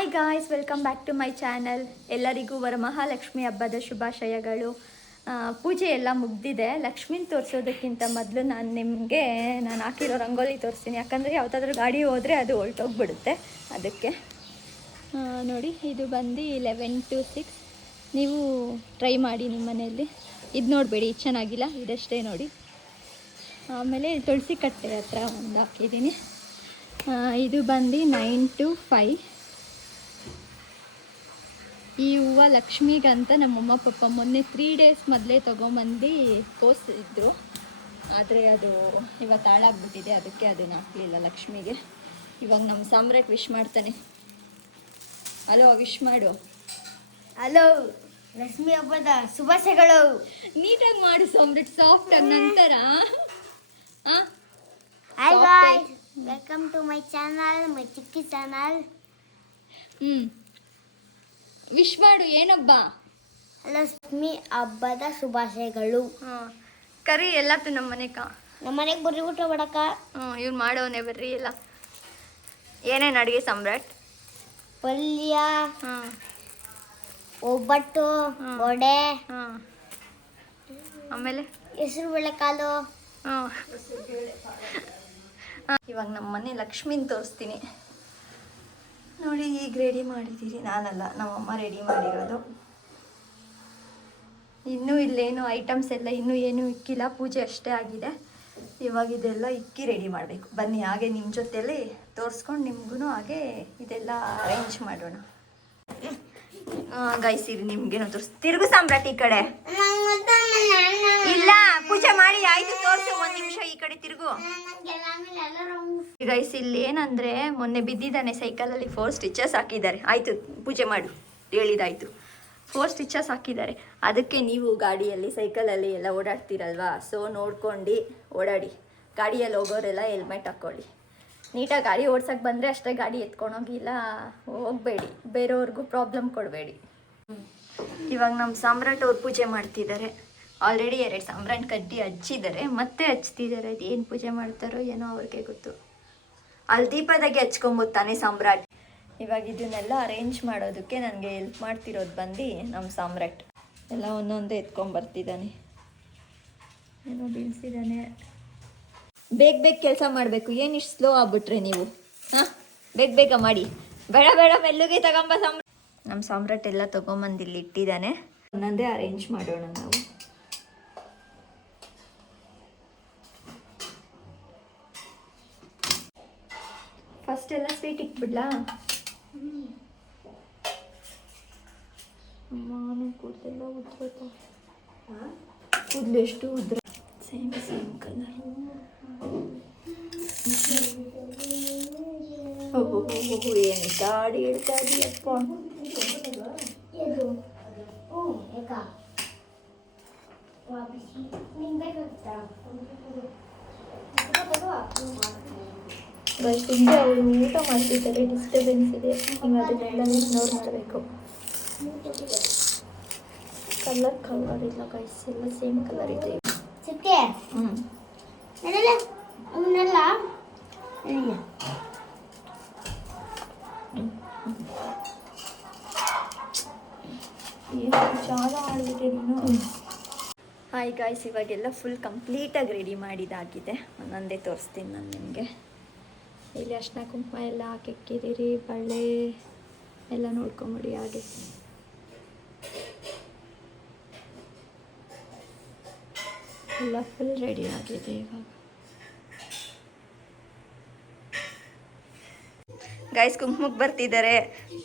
Hi guys, welcome back to my channel. ಎಲ್ಲರಿಗೂ ವರಮಹಾಲಕ್ಷ್ಮಿ ಹಬ್ಬದ ಶುಭಾಶಯಗಳು. ಪೂಜೆ ಎಲ್ಲ ಮುಗ್ದಿದೆ. ಲಕ್ಷ್ಮಿನ ತೋರಿಸೋದಕ್ಕಿಂತ ಮೊದಲು ನಾನು ಹಾಕಿರೋ ರಂಗೋಲಿ ತೋರಿಸ್ತೀನಿ. ಯಾಕಂದರೆ ಯಾವುದಾದ್ರೂ ಗಾಡಿ ಹೋದರೆ ಅದು ಹೊರಟೋಗ್ಬಿಡುತ್ತೆ. ಅದಕ್ಕೆ ನೋಡಿ, ಇದು ಬಂದು 11 to 6. ನೀವು ಟ್ರೈ ಮಾಡಿ ನಿಮ್ಮ ಮನೆಯಲ್ಲಿ. ಇದು ನೋಡಬೇಡಿ, ಇದು ಚೆನ್ನಾಗಿಲ್ಲ, ಇದಷ್ಟೇ ನೋಡಿ. ಆಮೇಲೆ ತುಳಸಿ ಕಟ್ಟೆ ಹತ್ರ ಒಂದು ಹಾಕಿದ್ದೀನಿ. ಇದು ಬಂದು 9 to 5. ಈ ಹೂವು ಲಕ್ಷ್ಮಿಗಂತ ನಮ್ಮಮ್ಮ ಪಪ್ಪ ಮೊನ್ನೆ 3 days ಮೊದಲೇ ತೊಗೊಂಬಂದು ಕೋಸಿದ್ರು. ಆದರೆ ಅದು ಇವತ್ತು ಹಾಳಾಗ್ಬಿಟ್ಟಿದೆ, ಅದಕ್ಕೆ ಅದನ್ನು ಹಾಕಲಿಲ್ಲ ಲಕ್ಷ್ಮಿಗೆ. ಇವಾಗ ನಮ್ಮ ಸಾಮ್ರಾಟ್ ವಿಶ್ ಮಾಡ್ತಾನೆ. ಹಲೋ, ವಿಶ್ ಮಾಡು. ಹಲೋ, ಲಕ್ಷ್ಮಿ ಹಬ್ಬದ ಶುಭಾಶಯಗಳು. ನೀಟಾಗಿ ಮಾಡು ಸಾಮ್ರಾಟ್, ಸಾಫ್ಟಾಗಿ. ನಂತರ hi guys, welcome to my channel, my Chikki channel. Wish ಮಾಡು. ಏನಬ್ಬ? ಲಕ್ಷ್ಮಿ ಹಬ್ಬದ ಶುಭಾಶಯಗಳು. ಕರಿ ಎಲ್ಲತ್ತು ನಮ್ಮ ಮನೆಗೆ ಬರ್ರಿ ಊಟ ಮಾಡಕ. ಇವ್ನು ಮಾಡೋನೆ, ಬರ್ರಿ ಎಲ್ಲ. ಏನೇನು ಅಡುಗೆ ಸಾಮ್ರಾಟ್? ಪಲ್ಯ, ಒಬ್ಬಟ್ಟು, ವಡೆ, ಆಮೇಲೆ ಹೆಸರು ಬೇಳೆಕಾಳು. ಇವಾಗ ನಮ್ಮ ಮನೆ ಲಕ್ಷ್ಮಿನ ತೋರಿಸ್ತೀನಿ ನೋಡಿ. ಈಗ ರೆಡಿ ಮಾಡಿದ್ದೀರಿ, ನಾನಲ್ಲ, ನಮ್ಮಮ್ಮ ರೆಡಿ ಮಾಡಿರೋದು. ಇನ್ನೂ ಇಲ್ಲೇನು ಐಟಮ್ಸ್ ಎಲ್ಲ ಇನ್ನೂ ಏನೂ ಇಕ್ಕಿಲ್ಲ, ಪೂಜೆ ಅಷ್ಟೇ ಆಗಿದೆ. ಇವಾಗ ಇದೆಲ್ಲ ಇಕ್ಕಿ ರೆಡಿ ಮಾಡಬೇಕು. ಬನ್ನಿ, ಹಾಗೆ ನಿಮ್ಮ ಜೊತೆಯಲ್ಲಿ ತೋರಿಸ್ಕೊಂಡು ನಿಮಗೂ ಹಾಗೆ ಇದೆಲ್ಲ ಅರೇಂಜ್ ಮಾಡೋಣ. ಗೈಸ್, ಇರಿ, ನಿಮ್ಗೇನು ತಿರುಗು ಸಾಮ್ರಾಟ್ ಈ ಕಡೆ. ಇಲ್ಲ, ಪೂಜೆ ಮಾಡಿ ಆಯ್ತು, ತೋರಿಸು. 1 ನಿಮಿಷ ಈ ಕಡೆ ತಿರುಗು. ಗೈಸ್, ಇಲ್ಲಿ ಏನಂದ್ರೆ ಮೊನ್ನೆ ಬಿದ್ದಿದ್ದಾನೆ ಸೈಕಲಲ್ಲಿ. 4 ಸ್ಟಿಚಸ್ ಹಾಕಿದ್ದಾರೆ. ಆಯ್ತು, ಪೂಜೆ ಮಾಡು, ಹೇಳಿದಾಯ್ತು. 4 ಸ್ಟಿಚಸ್ ಹಾಕಿದ್ದಾರೆ. ಅದಕ್ಕೆ ನೀವು ಗಾಡಿಯಲ್ಲಿ ಸೈಕಲಲ್ಲಿ ಎಲ್ಲ ಓಡಾಡ್ತೀರಲ್ವಾ, ಸೊ ನೋಡ್ಕೊಂಡು ಓಡಾಡಿ. ಗಾಡಿಯಲ್ಲಿ ಹೋಗೋರೆಲ್ಲ ಹೆಲ್ಮೆಟ್ ಹಾಕ್ಕೊಳ್ಳಿ. ನೀಟಾಗಿ ಗಾಡಿ ಓಡ್ಸಕ್ಕೆ ಬಂದರೆ ಅಷ್ಟೇ ಗಾಡಿ ಎತ್ಕೊಂಡೋಗಿಲ್ಲ ಹೋಗಬೇಡಿ, ಬೇರೆಯವ್ರಿಗೂ ಪ್ರಾಬ್ಲಮ್ ಕೊಡಬೇಡಿ. ಇವಾಗ ನಮ್ಮ ಸಾಮ್ರಾಟ್ ಅವ್ರು ಪೂಜೆ ಮಾಡ್ತಿದ್ದಾರೆ. ಆಲ್ರೆಡಿ 2 ಸಾಂಬ್ರಾಣಿ ಕಡ್ಡಿ ಹಚ್ಚಿದ್ದಾರೆ, ಮತ್ತೆ ಹಚ್ತಿದ್ದಾರೆ. ಅದು ಏನು ಪೂಜೆ ಮಾಡ್ತಾರೋ ಏನೋ ಅವ್ರಿಗೆ ಗೊತ್ತು. ಅಲ್ಲಿ ದೀಪದಾಗೆ ಹಚ್ಕೊಬೋದು ತಾನೇ ಸಾಮ್ರಾಟ್. ಇವಾಗ ಇದನ್ನೆಲ್ಲ ಅರೇಂಜ್ ಮಾಡೋದಕ್ಕೆ ನನಗೆ ಹೆಲ್ಪ್ ಮಾಡ್ತಿರೋದು ಬಂದು ನಮ್ಮ ಸಾಮ್ರಾಟ್. ಎಲ್ಲ ಒಂದೊಂದೇ ಎತ್ಕೊಂಬರ್ತಿದ್ದಾನೆ, ಏನೋ ಬೀಳ್ಸಿದ್ದಾನೆ. ಬೇಗ ಕೆಲಸ ಮಾಡಬೇಕು. ಏನು ಇಷ್ಟು ಸ್ಲೋ ಆಗ್ಬಿಟ್ರೆ ನೀವು? ಬೇಗ ಮಾಡಿ. ಬೇಡ ಮೆಲ್ಲುಗೆ ತಗೊಂಬ ಸಾಮ್ರಾಟ್. ನಮ್ಮ ಸಾಮ್ರಾಟ್ ಎಲ್ಲ ತೊಗೊಂಬಂದು ಇಲ್ಲಿ ಇಟ್ಟಿದ್ದಾನೆ. ಒಂದೊಂದೇ ಅರೇಂಜ್ ಮಾಡೋಣ ನಾವು. ಫಸ್ಟ್ ಎಲ್ಲ ಸ್ವೀಟ್ ಇಟ್ಬಿಡ್ಲಾ? ಕೂದಲೆಲ್ಲ ಉದ್ರೋತ. ಕೂದಲು ಎಷ್ಟು ಉದ್ರ. Same colour. ಏನು ಗಾಡಿ ಇಡ್ತಾ ಇದೀಯಪ್ಪ. ಹಿಂದೆ ಅವರು ಊಟ ಮಾಡ್ತಿದ್ದಾರೆ, ಡಿಸ್ಟರ್ಬೆನ್ಸ್ ಇದೆ. ನೀವು ಅದನ್ನೆಲ್ಲ ಇಗ್ನೋರ್ ಮಾಡಬೇಕು. ಕಲರ್ ಇಲ್ಲ ಗೈಸ್, ಎಲ್ಲ ಸೇಮ್ ಕಲರ್ ಇದೆ. ಹಾಯ್ ಗಾಯ್ಸ್, ಇವಾಗೆಲ್ಲ ಫುಲ್ ಕಂಪ್ಲೀಟಾಗಿ ರೆಡಿ ಮಾಡಿದಾಗಿದೆ. ಒಂದೊಂದೇ ತೋರಿಸ್ತೀನಿ ನಾನು ನಿಮಗೆ. ಇಲ್ಲಿ ಅರ್ಶಿನ ಕುಂಕುಮ ಎಲ್ಲ ಹಾಕಿಕ್ಕಿದ್ದೀರಿ, ಬಳೆ ಎಲ್ಲ ನೋಡ್ಕೊಂಬಿಡಿ. ಹಾಗೆ ಎಲ್ಲ ಫುಲ್ ರೆಡಿ ಆಗಿದೆ. ಇವಾಗ ಗೈಸ್, ಕುಂಕುಮಕ್ಕೆ ಬರ್ತಿದ್ದಾರೆ.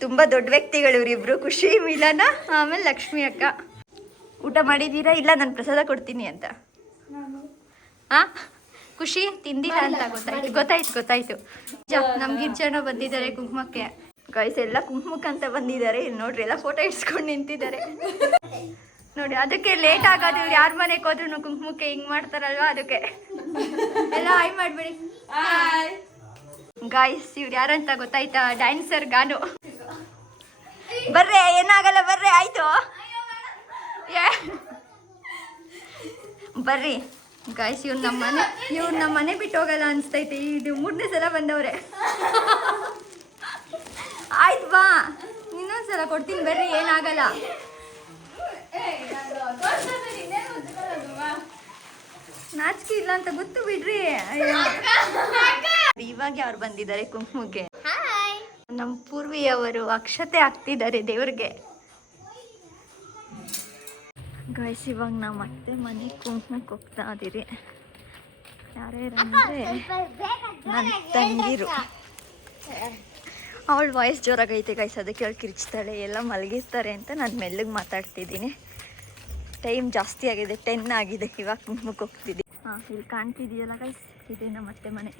ತುಂಬ ದೊಡ್ಡ ವ್ಯಕ್ತಿಗಳು ಇವರಿಬ್ರು. ಖುಷಿ, ಮಿಲನ, ಆಮೇಲೆ ಲಕ್ಷ್ಮಿ ಅಕ್ಕ. ಊಟ ಮಾಡಿದ್ದೀರಾ? ಇಲ್ಲ, ನಾನು ಪ್ರಸಾದ ಕೊಡ್ತೀನಿ ಅಂತ. ಖುಷಿ ತಿಂದಿಲ್ಲ ಅಂತ ಗೊತ್ತಾಯ್ತು. ನಮ್ಗೆ ಜನ ಬಂದಿದ್ದಾರೆ ಕುಂಕುಮಕ್ಕೆ. ಗೈಸ್, ಎಲ್ಲ ಕುಂಕುಮಕ್ಕೆ ಅಂತ ಬಂದಿದ್ದಾರೆ. ಇಲ್ಲಿ ನೋಡ್ರಿ, ಎಲ್ಲ ಫೋಟೋ ಇಡ್ಸ್ಕೊಂಡು ನಿಂತಿದ್ದಾರೆ ನೋಡಿ. ಅದಕ್ಕೆ ಲೇಟ್ ಆಗೋದು. ಇವ್ರು ಯಾರ ಮನೆಗೆ ಹೋದ್ರು ಕುಂಕುಮಕ್ಕೆ ಹಿಂಗೆ ಮಾಡ್ತಾರಲ್ವಾ, ಅದಕ್ಕೆ. ಎಲ್ಲ ಹಾಯ್ ಮಾಡಿಬಿಡಿ. ಗಾಯ್ಸ್, ಇವ್ರು ಯಾರಂತ ಗೊತ್ತಾಯ್ತಾ? ಡ್ಯಾನ್ಸರ್ ಗಾನು. ಬರ್ರೆ, ಏನಾಗಲ್ಲ, ಬರ್ರೆ. ಆಯ್ತು, ಬರ್ರಿ ಗಾಯ್ಸ್. ಇವ್ರು ನಮ್ಮ ಮನೆ ಬಿಟ್ಟು ಹೋಗಲ್ಲ ಅನಿಸ್ತೈತೆ. ಇದು 3ನೇ ಸಲ ಬಂದವ್ರೆ. ಆಯ್ತು ಬಾ, ಇನ್ನೊಂದ್ಸಲ ಕೊಡ್ತೀನಿ ಬರ್ರಿ, ಏನಾಗಲ್ಲ. ನಾಚಿಕೆ ಇಲ್ಲ ಅಂತ ಗೊತ್ತು ಬಿಡ್ರಿ. ಇವಾಗ ಯಾರು ಬಂದಿದ್ದಾರೆ ಕುಂಕುಮಕ್ಕೆ? ಹಾಯ್. ನಮ್ಮ ಪೂರ್ವಿಯವರು ಅಕ್ಷತೆ ಹಾಕ್ತಿದ್ದಾರೆ ದೇವ್ರಿಗೆ. ಗೈಸ್, ಇವಾಗ ನಾವು ಮತ್ತೆ ಮನೆ ಕುಂಕುಮಕ್ಕೆ ಹೋಗ್ತಾ ಇದೀರಿ. ಯಾರ್ಯಾರಂದ್ರೆ ನನ್ನ ತಂಗಿರು. ಅವಳ ವಾಯ್ಸ್ ಜೋರಾಗೈತೆ ಗೈಸ್, ಅದಕ್ಕೆ ಅವಳು ಕಿರ್ಚ್ತಾಳೆ. ಎಲ್ಲ ಮಲಗಿರ್ತಾರೆ ಅಂತ ನಾನು ಮೆಲ್ಲಗೆ ಮಾತಾಡ್ತಿದ್ದೀನಿ. ಟೈಮ್ ಜಾಸ್ತಿ ಆಗಿದೆ, 10 ಆಗಿದೆ. ಇವಾಗ ಕುಂಕುಮಕ್ಕೆ ಹೋಗ್ತಿದ್ದೀನಿ. ಹಾಂ, ಇಲ್ಲಿ ಕಾಣ್ತಿದೆಯಲ್ಲ ಗೈಸ್, ಇದೆ ನಮ್ಮ ಅತ್ತೆ ಮನೆ.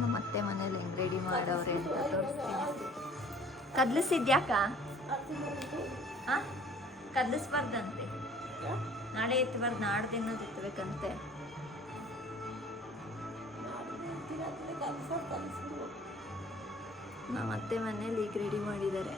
ನಮ್ಮ ಅತ್ತೆ ಮನೇಲಿ ಹೆಂಗೆ ರೆಡಿ ಮಾಡವ್ರೆ ಅಂತ ತೋರಿಸ್ತೀನಿ. ಕದ್ಲಿಸಿದ್ಯಾಕ? ಹಾಂ, ಕದ್ಲಿಸ್ಬಾರ್ದಂತೆ. ನಾಳೆ ಎತ್ತಬಾರ್ದು, ನಾಡ್ದಿನೋದು ಎತ್ತಬೇಕಂತೆ. ನಮ್ಮ ಅತ್ತೆ ಮನೇಲಿ ಈಗ ರೆಡಿ ಮಾಡಿದ್ದಾರೆ.